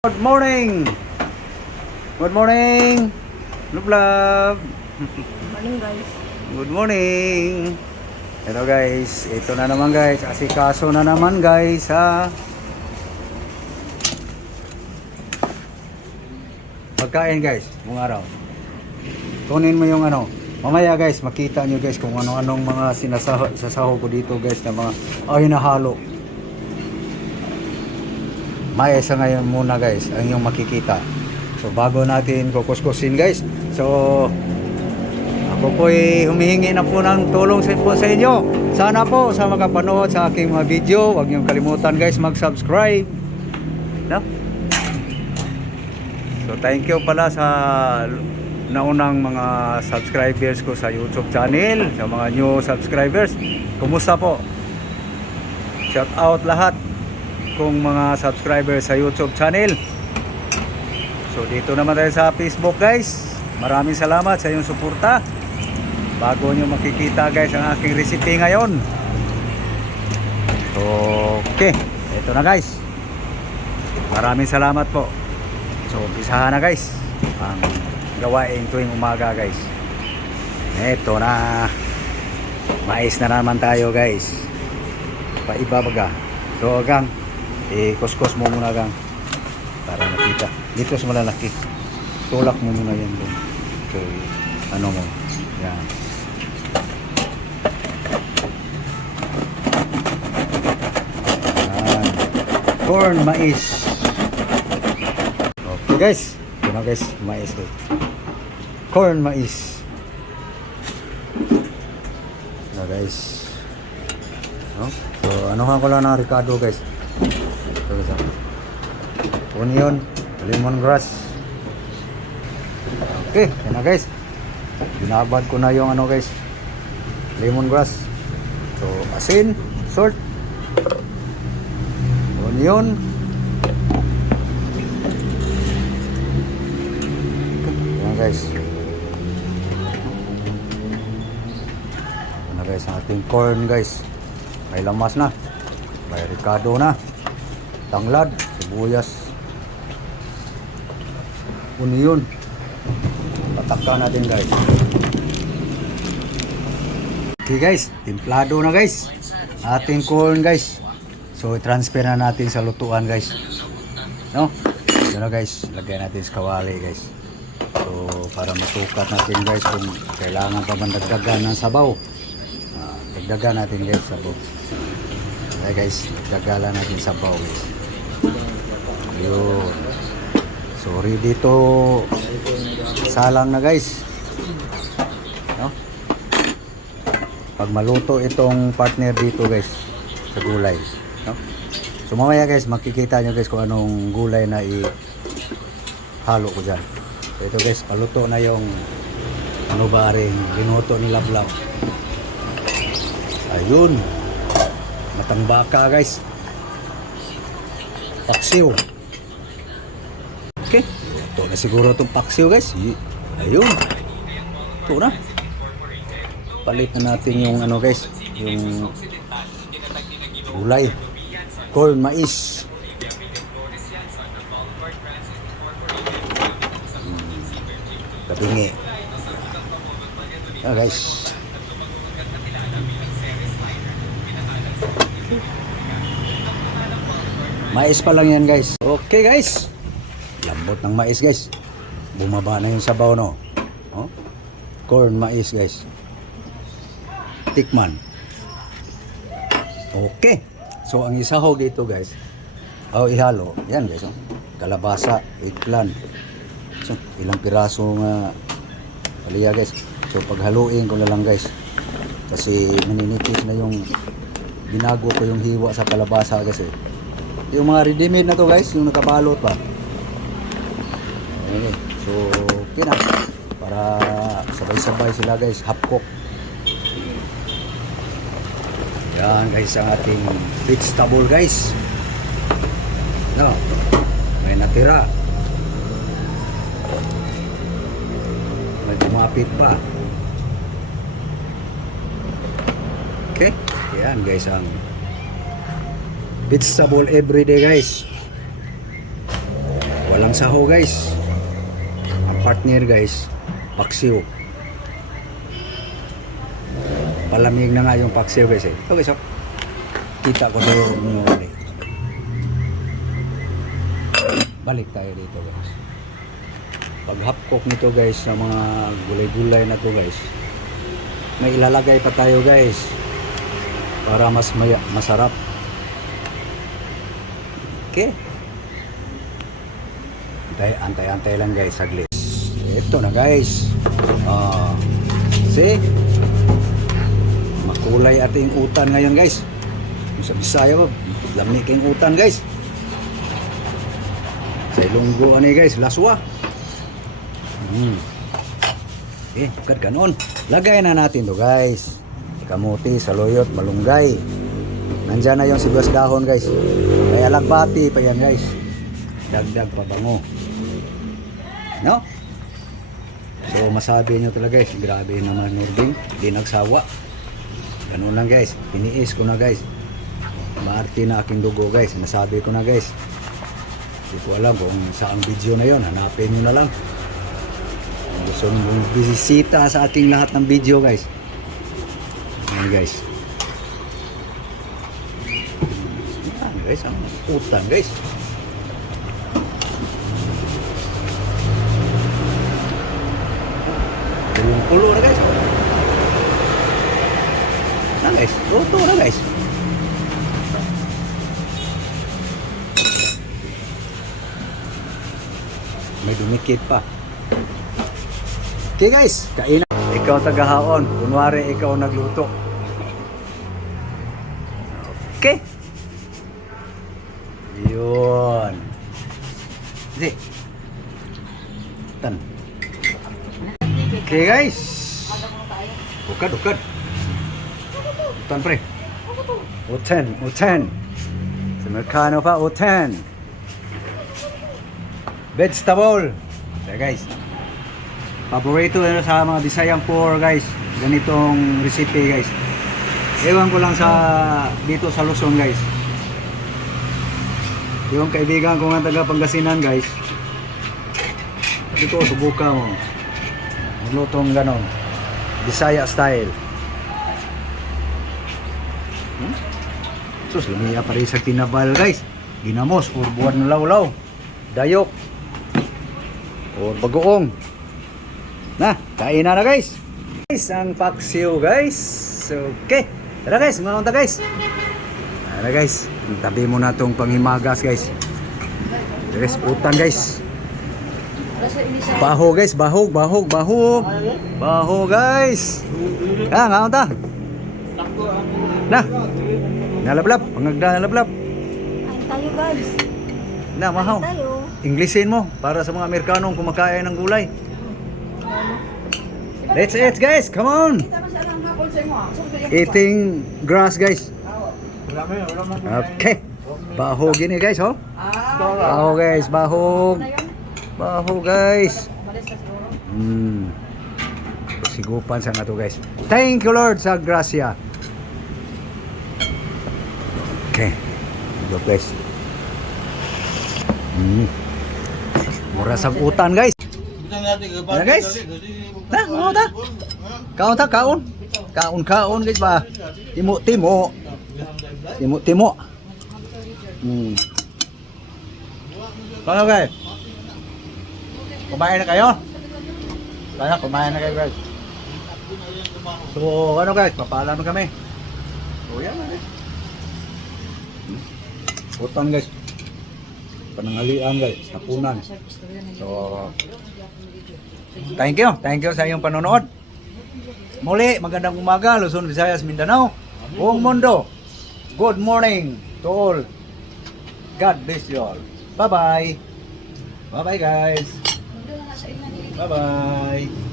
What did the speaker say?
Good morning! Good morning! Love! Morning guys. Good morning! Hello guys, ito na naman guys, asikaso na naman guys ha. Pagkain guys, buong araw. Kunin mo yung ano, mamaya guys, makita nyo guys kung ano-anong mga sinasaho ko dito guys na mga hinahalo. May isa ngayon muna guys ang yung makikita. So bago natin kukuskusin guys, so ako po'y humihingi na po ng tulong po sa inyo. Sana po sa makapanood sa aking mga video, huwag niyong kalimutan guys mag-subscribe, no? So thank you pala sa naunang mga subscribers ko sa YouTube channel, sa mga new subscribers. Kumusta po? Shout out lahat kung mga subscribers sa YouTube channel. So dito naman tayo sa Facebook guys. Maraming salamat sa iyong suporta. Bago nyo makikita guys ang aking recipe ngayon. Okay, ito na guys. Maraming salamat po. So umpisahan na guys ang gawain tuwing umaga guys. Ito na. Mais na naman tayo guys. Paibabaga. So hanggang kuskus mo muna gang para makita dito sa malalaki, tulak mo muna yan doon. So ano mo yan, corn mais. Okay guys, ito na guys, mais guys, corn mais na guys, no? So anuhan ko lang ng Ricardo guys. Onion, lemongrass. Okay, yan na guys. Binabad ko na yung ano guys, lemongrass. So asin, salt, onion. Okay, yan guys. Yan na guys ang ating corn guys. May lamas na, may Ricardo na, tanglad, sibuyas, onion. Patakpan natin guys. Okay guys, timplado na guys ating corn guys. So i-transfer na natin sa lutuan guys, no? Yun na guys, lagyan natin sa kawali guys. So para masukat natin guys kung kailangan pa man dagdagan ng sabaw, dagdagan natin guys sabaw. Okay guys, dagdagan natin sabaw guys. Yun. So ready to salang na guys, no? Pag maluto itong partner dito guys sa gulay, no? So mamaya guys makikita nyo guys kung anong gulay na i-halo ko dyan. So ito guys, paluto na yung ano ba rin binuto ni Lablab. Ayun, matang baka guys, paksiw. Okay, ito na siguro itong paksiw guys. Ayun, ito na. Palit na natin yung ano guys, yung gulay, corn mais. Kabingi. Guys, mais pa lang yan guys. Okay guys, lambot ng mais guys. Bumaba na yung sabaw, no? Oh? Corn mais guys. Tikman. Okay. So ang isahog dito guys, ihalo. Yan guys, oh. Kalabasa, eggplant. So ilang piraso nga paliya guys. So paghaluin ko na lang guys, kasi maninipis na yung binago ko yung hiwa sa kalabasa kasi yung mga ready-made na to guys, yung nakabalot pa. Okay. So okay na, para sabay-sabay sila guys, half cook. Yan guys ang ating vegetable guys, no? May natira, may dumapit pa. Okay, yan guys ang vegetable everyday guys. Walang saho guys. Ang partner guys, paksiw. Palamig na nga yung paksiw guys eh. Okay, so kita ko sa yung balik tayo dito guys. Pag half cook nito guys sa mga gulay-gulay na to guys, may ilalagay pa tayo guys para mas masarap. Okay. Antay lang guys saglit. Ito na guys. See? Makulay ating utan ngayon guys. Yung sa Bisaya ba, lami kayong utan guys. Sa Ilonggo ani guys, laswa. Eh, tukad kanon. Lagay na natin to guys. Kamuti, saluyot, malunggay. Nandyan na yung sibuyas dahon guys. Kaya lagbati pa yan guys. Dagdag pabango. No? So masabi nyo talaga guys, grabe naman Nording, di nagsawa. Ganun lang guys, piniis ko na guys. Maarte na aking dugo guys, nasabi ko na guys. Hindi ko alam kung saang video na yon, hanapin nyo na lang. Kung gusto mong bisita sa ating lahat ng video guys. Ayan guys. Ayan guys, ang utan guys. Pulo na guys. Na guys, luto na guys. May dumikit pa. Okay guys, kainan. Ikaw tagahaon, kunwari ikaw nagluto. Okay. Yun. Sige. Tan. Okay guys. Ukad. Utan pre. Uten. Sa Mercado pa, uten. Vegetable. Okay guys. Paborito na sa mga Bisayang poor guys. Ganitong recipe guys. Ewan ko lang sa dito sa Luzon guys. Yung kaibigan ko nga taga Pangasinan guys. Dito subukan mo. Lutong ganon Bisaya style. Sus, lumiya pa rin sa tinabal guys. Ginamos or buwan ng lawlaw, dayok or bagoong. Na, kain na guys. Guys, ang paksiw guys. Okay, tara guys, maunta guys. Tara guys, tabi mo na itong panghimagas guys. Guys, utan guys. Baho guys, bahog guys. Ngaon ta? Na. Nalablab, pangagda nalablab. Kain tayo guys. Na, mahaw. Kain tayo. Englishin mo para sa mga Amerikanong kumakain ng gulay. Let's eat guys, come on. Eating grass guys. Okay. Bahog gini guys, oh. Bahog guys, bahog. Baho guys. Sigupan sa nga to guys. Thank you Lord sa grasya. Okay. Look guys. Mura sa utan guys. Ano guys? Na, ano ta? Kaon. Kaon guys ba? Timo. Paano guys? Kumain na kayo? Kumain na kayo guys. So ano guys, papaalam kami. So yan guys. Utan guys. Panangalian guys, hapunan. So thank you sa iyong panonood. Muli, magandang umaga Luzon, Visayas, Mindanao, buong mundo. Good morning to all. God bless you all. Bye bye guys. Bye-bye.